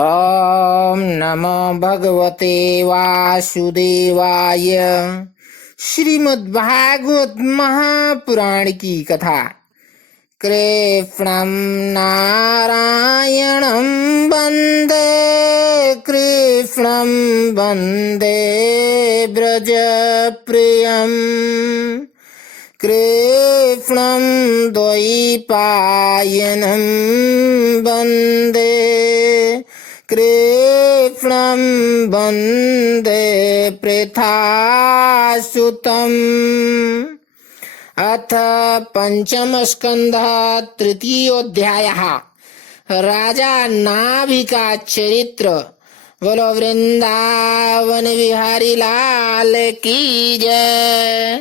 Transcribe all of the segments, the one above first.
ओम नमो भगवते वासुदेवाय। श्रीमद् भागवत महापुराण की कथा। कृष्णं नारायणं वन्दे, कृष्णं वन्दे व्रजप्रियम्, कृष्णं द्वैपायनं वन्दे, कृष्णं वन्दे पृथासुतम्। अथ पंचमस्कन्धः तृतीयोऽध्यायः। राजा नाभि का चरित्र। बोलो वृंदावन बिहारी लाल की जय।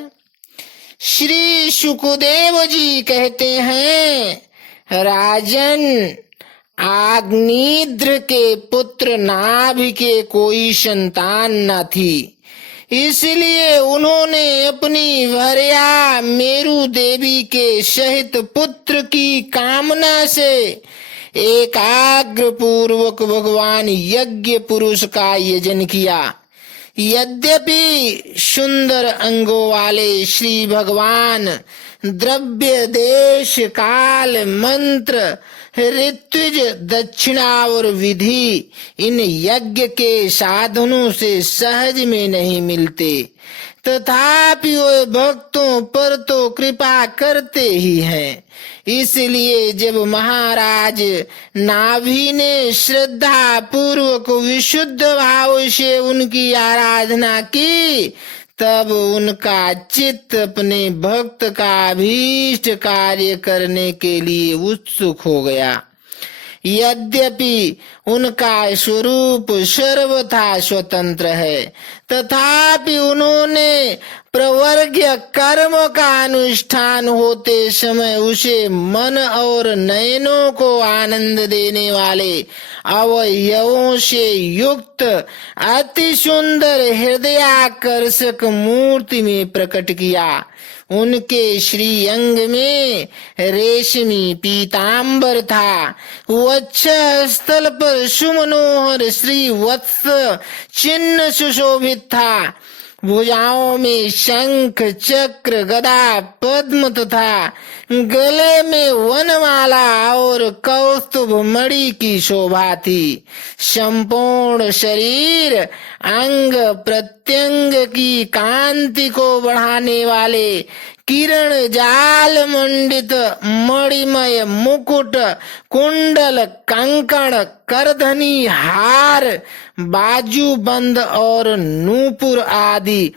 श्री शुकदेव जी कहते हैं, राजन, आग्निद्र के पुत्र नाभि के कोई संतान न थी, इसलिए उन्होंने अपनी भार्या मेरु देवी के सहित पुत्र की कामना से एकाग्र पूर्वक भगवान यज्ञ पुरुष का यजन किया। यद्यपि सुंदर अंगों वाले श्री भगवान द्रव्य, देश, काल, मंत्र, ऋत्विज, दक्षिणा और विधि इन यज्ञ के साधनों से सहज में नहीं मिलते, तथापि वे भक्तों पर तो कृपा करते ही हैं। इसलिए जब महाराज नाभि ने श्रद्धा पूर्वक विशुद्ध भाव से उनकी आराधना की, तब उनका चित्त अपने भक्त का अभीष्ट कार्य करने के लिए उत्सुक हो गया। यद्यपि उनका स्वरूप सर्वथा स्वतंत्र है, तथापि उन्होंने प्रवर्ग्य कर्म का अनुष्ठान होते समय उसे मन और नयनों को आनंद देने वाले अवयवों से युक्त अति सुंदर हृदयाकर्षक मूर्ति में प्रकट किया। उनके श्री अंग में रेशमी पीतांबर था, वक्ष स्थल पर सुमनोहर श्री वत्स चिन्ह सुशोभित था, भुजाओं में शंख, चक्र, गदा, पद्म तथा गले में वनमाला और कौस्तुभ मणि की शोभा थी। संपूर्ण शरीर अंग प्रत्यंग की कांति को बढ़ाने वाले किरण जाल मंडित मणिमय मुकुट, कुंडल, कंकण, करधनी, हार, बाजूबंद और नूपुर आदि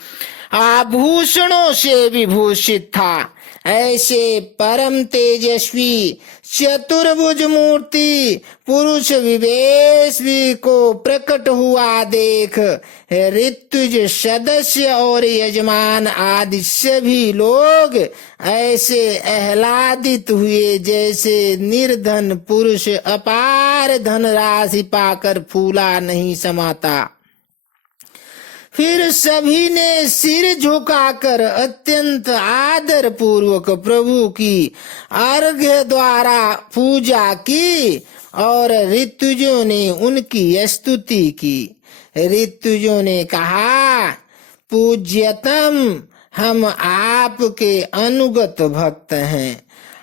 आभूषणों से विभूषित था। ऐसे परम तेजस्वी चतुर्भुज मूर्ति पुरुष विवेशवी को प्रकट हुआ देख ऋत्विज सदस्य और यजमान आदि सभी लोग ऐसे आह्लादित हुए जैसे निर्धन पुरुष अपार धनराशि पाकर फूला नहीं समाता। फिर सभी ने सिर झुकाकर अत्यंत आदर पूर्वक प्रभु की अर्घ्य द्वारा पूजा की और ऋतुजों ने उनकी स्तुति की। ऋतुजों ने कहा, पूज्यतम, हम आपके अनुगत भक्त हैं,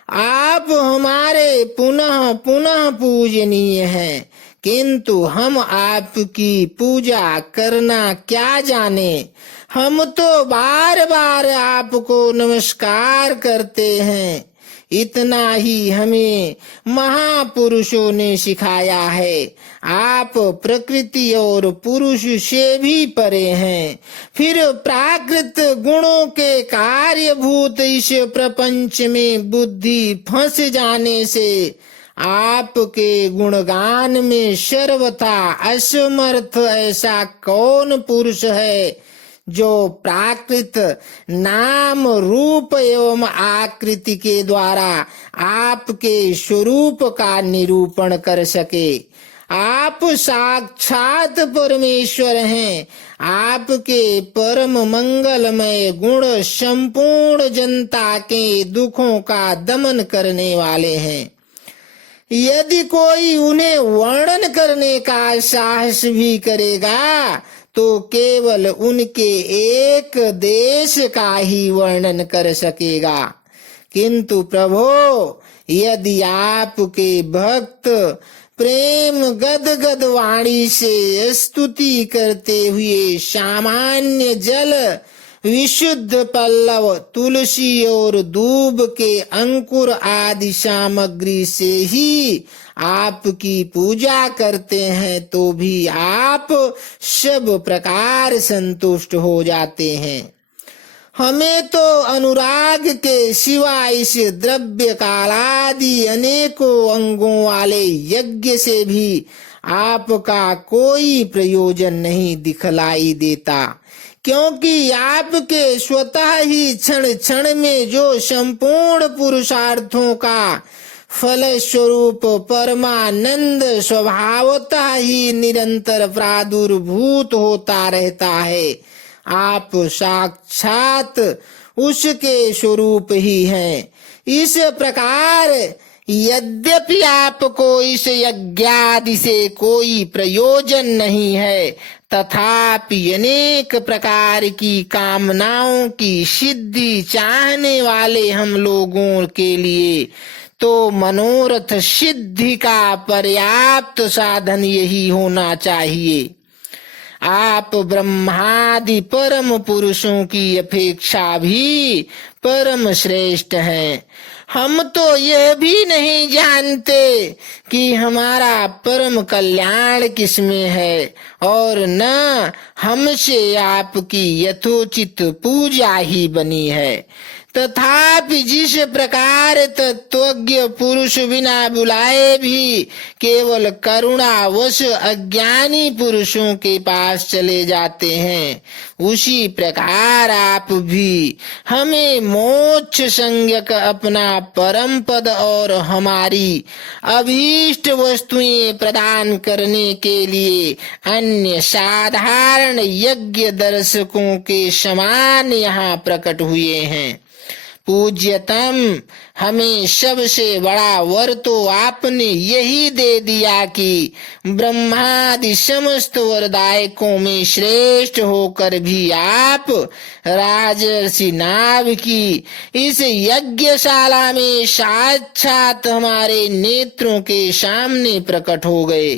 आप हमारे पुनः पुनः पूजनीय हैं, किंतु हम आपकी पूजा करना क्या जाने। हम तो बार बार आपको नमस्कार करते हैं, इतना ही हमें महापुरुषों ने सिखाया है। आप प्रकृति और पुरुष से भी परे हैं, फिर प्राकृत गुणों के कार्यभूत इस प्रपंच में बुद्धि फंस जाने से आपके गुणगान में सर्वथा असमर्थ ऐसा कौन पुरुष है जो प्राकृत नाम, रूप एवं आकृति के द्वारा आपके स्वरूप का निरूपण कर सके। आप साक्षात परमेश्वर हैं, आपके परम मंगलमय गुण संपूर्ण जनता के दुखों का दमन करने वाले हैं। यदि कोई उन्हें वर्णन करने का साहस भी करेगा तो केवल उनके एक देश का ही वर्णन कर सकेगा। किंतु प्रभो, यदि आपके भक्त प्रेम गदगद वाणी से स्तुति करते हुए सामान्य जल, विशुद्ध पल्लव, तुलसी और दूब के अंकुर आदि सामग्री से ही आपकी पूजा करते हैं तो भी आप सब प्रकार संतुष्ट हो जाते हैं। हमें तो अनुराग के सिवा इस द्रव्य कालादि अनेकों अंगों वाले यज्ञ से भी आपका कोई प्रयोजन नहीं दिखलाई देता, क्योंकि आपके स्वतः ही क्षण क्षण में जो संपूर्ण पुरुषार्थों का फल स्वरूप परमानंद स्वभावतः ही निरंतर प्रादुर्भूत होता रहता है, आप साक्षात उसके स्वरूप ही हैं। इस प्रकार यद्यपि आपको इस यज्ञादि से कोई प्रयोजन नहीं है, तथापि अनेक प्रकार की कामनाओं की सिद्धि चाहने वाले हम लोगों के लिए तो मनोरथ सिद्धि का पर्याप्त साधन यही होना चाहिए। आप ब्रह्मादि परम पुरुषों की अपेक्षा भी परम श्रेष्ठ हैं। हम तो यह भी नहीं जानते कि हमारा परम कल्याण किसमें है और न हमसे आपकी यथोचित पूजा ही बनी है। तथापि जिस प्रकार तत्वज्ञ पुरुष बिना बुलाए भी केवल करुणावश अज्ञानी पुरुषों के पास चले जाते हैं, उसी प्रकार आप भी हमें मोक्ष संज्ञक अपना परम पद और हमारी अभीष्ट वस्तुएं प्रदान करने के लिए अन्य साधारण यज्ञ दर्शकों के समान यहाँ प्रकट हुए हैं। पूज्यतम, हमें सबसे बड़ा वर तो आपने यही दे दिया कि ब्रह्मादि समस्त वरदायकों में श्रेष्ठ होकर भी आप राजर्षि नाभ की इस यज्ञशाला में साक्षात हमारे नेत्रों के सामने प्रकट हो गए।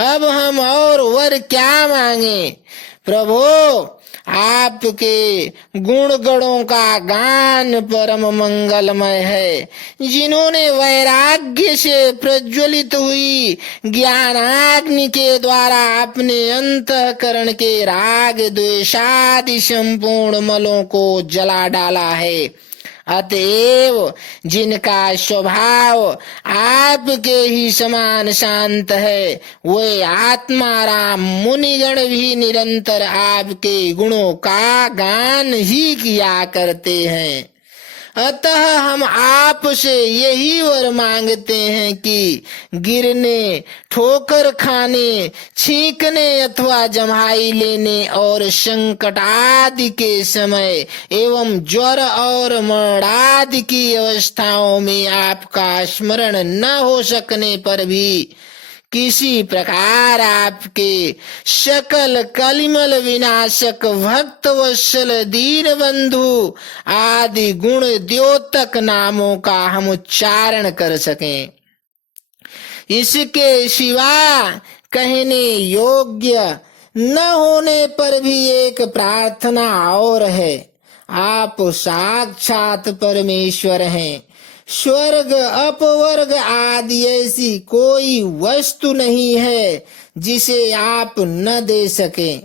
अब हम और वर क्या मांगे? प्रभो, आपके गुण गणों का गान परम मंगलमय है। जिन्होंने वैराग्य से प्रज्वलित हुई ज्ञानाग्नि के द्वारा अपने अंतःकरण के राग द्वेषादि संपूर्ण मलों को जला डाला है, अतएव जिनका स्वभाव आपके ही समान शांत है, वे आत्माराम मुनिगण भी निरंतर आपके गुणों का गान ही किया करते हैं। अतः हम आपसे यही वर मांगते हैं कि गिरने, ठोकर खाने, छींकने अथवा जम्हाई लेने और संकट आदि के समय एवं ज्वर और मरणादि की अवस्थाओं में आपका स्मरण न हो सकने पर भी किसी प्रकार आपके सकल कलिमल विनाशक भक्त वत्सल दीन बंधु आदि गुण द्योतक नामों का हम उच्चारण कर सकें। इसके सिवा कहने योग्य न होने पर भी एक प्रार्थना और है। आप साक्षात परमेश्वर हैं। स्वर्ग अपवर्ग आदि ऐसी कोई वस्तु नहीं है जिसे आप न दे सकें।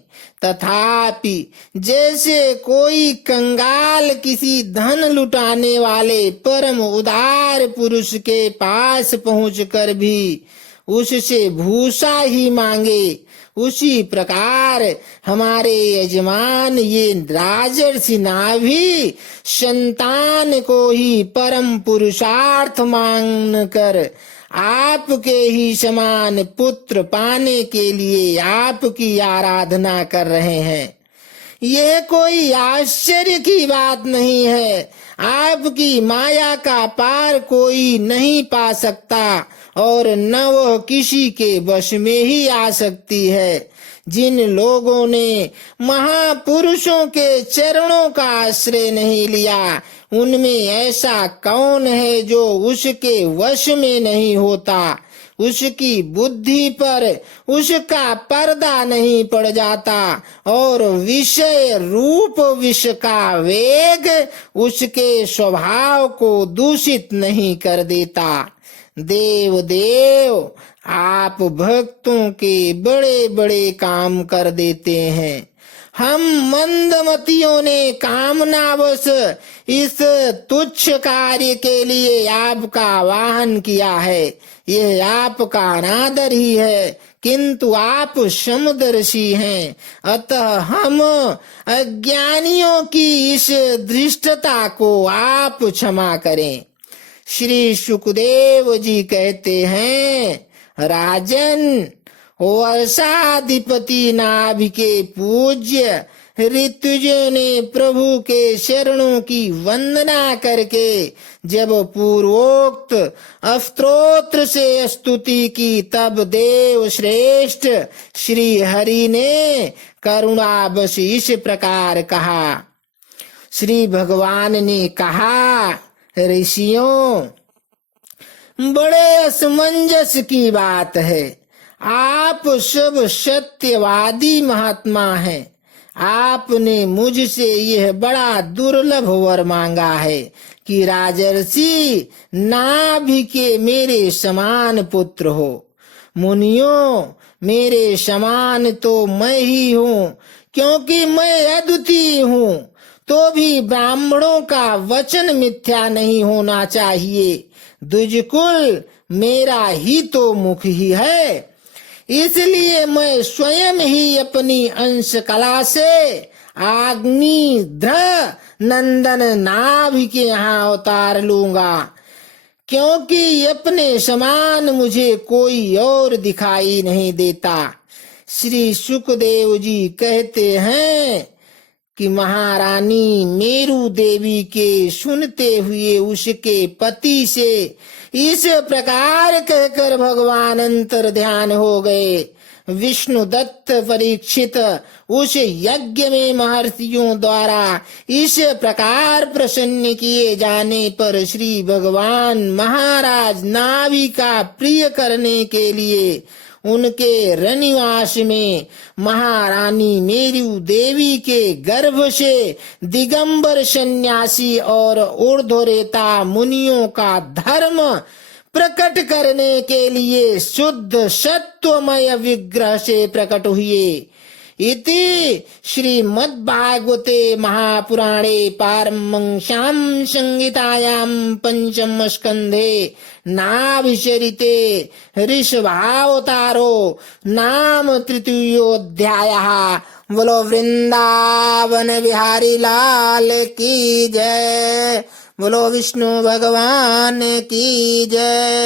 तथापि जैसे कोई कंगाल किसी धन लुटाने वाले परम उदार पुरुष के पास पहुंचकर भी उससे भूसा ही मांगे, उसी प्रकार हमारे यजमान ये राजर्षि नाभि संतान को ही परम पुरुषार्थ मानकर आपके ही समान पुत्र पाने के लिए आपकी आराधना कर रहे हैं। यह कोई आश्चर्य की बात नहीं है। आपकी माया का पार कोई नहीं पा सकता और न वह किसी के वश में ही आ सकती है। जिन लोगों ने महापुरुषों के चरणों का आश्रय नहीं लिया, उनमें ऐसा कौन है जो उसके वश में नहीं होता। उसकी बुद्धि पर उसका पर्दा नहीं पड़ जाता और विषय रूप विष का वेग उसके स्वभाव को दूषित नहीं कर देता। देव देव, आप भक्तों के बड़े बड़े काम कर देते हैं। हम मंदमतियों ने कामनावश इस तुच्छ कार्य के लिए आपका वाहन किया है। यह आपका अनादर ही है, किंतु आप समदर्शी हैं, अतः हम अज्ञानियों की इस धृष्टता को आप क्षमा करें। श्री सुखदेव जी कहते हैं, राजन, वर्षाधिपति नाभि के पूज्य ऋतुजों ने प्रभु के चरणों की वंदना करके जब पूर्वोक्त स्तोत्र से स्तुति की, तब देव श्रेष्ठ श्री हरि ने करुणावश इस प्रकार कहा। श्री भगवान ने कहा, ऋषियों, बड़े असमंजस की बात है। आप सब सत्यवादी महात्मा हैं। आपने मुझसे यह बड़ा दुर्लभ वर मांगा है कि राजर्षि नाभि के मेरे समान पुत्र हो। मुनियों, मेरे समान तो मैं ही हूँ, क्योंकि मैं अद्वितीय हूँ। तो भी ब्राह्मणों का वचन मिथ्या नहीं होना चाहिए। द्विजकुल मेरा ही तो मुख ही है। इसलिए मैं स्वयं ही अपनी अंश कला से अग्निध्र नंदन नाभि के यहाँ अवतार लूंगा, क्योंकि अपने समान मुझे कोई और दिखाई नहीं देता। श्री सुखदेव जी कहते हैं कि महारानी मेरु देवी के सुनते हुए उसके पति से इस प्रकार कहकर भगवान अंतर ध्यान हो गए। विष्णु दत्त परीक्षित उस यज्ञ में महर्षियों द्वारा इस प्रकार प्रसन्न किए जाने पर श्री भगवान महाराज नाभि का प्रिय करने के लिए उनके रनिवास में महारानी मेरु देवी के गर्भ से दिगंबर सन्यासी और ऊर्ध्वरेता मुनियों का धर्म प्रकट करने के लिए शुद्ध सत्वमय विग्रह से प्रकट हुए। इति श्रीमद्भागवते महापुराणे पारमहंस्यां संहितायां पंचम स्कंधे नाभिचरिते ऋषभावतारो नाम तृतीयोऽध्यायः। बोलो वृंदावन बिहारी लाल की जय। बोलो विष्णु भगवान की जय।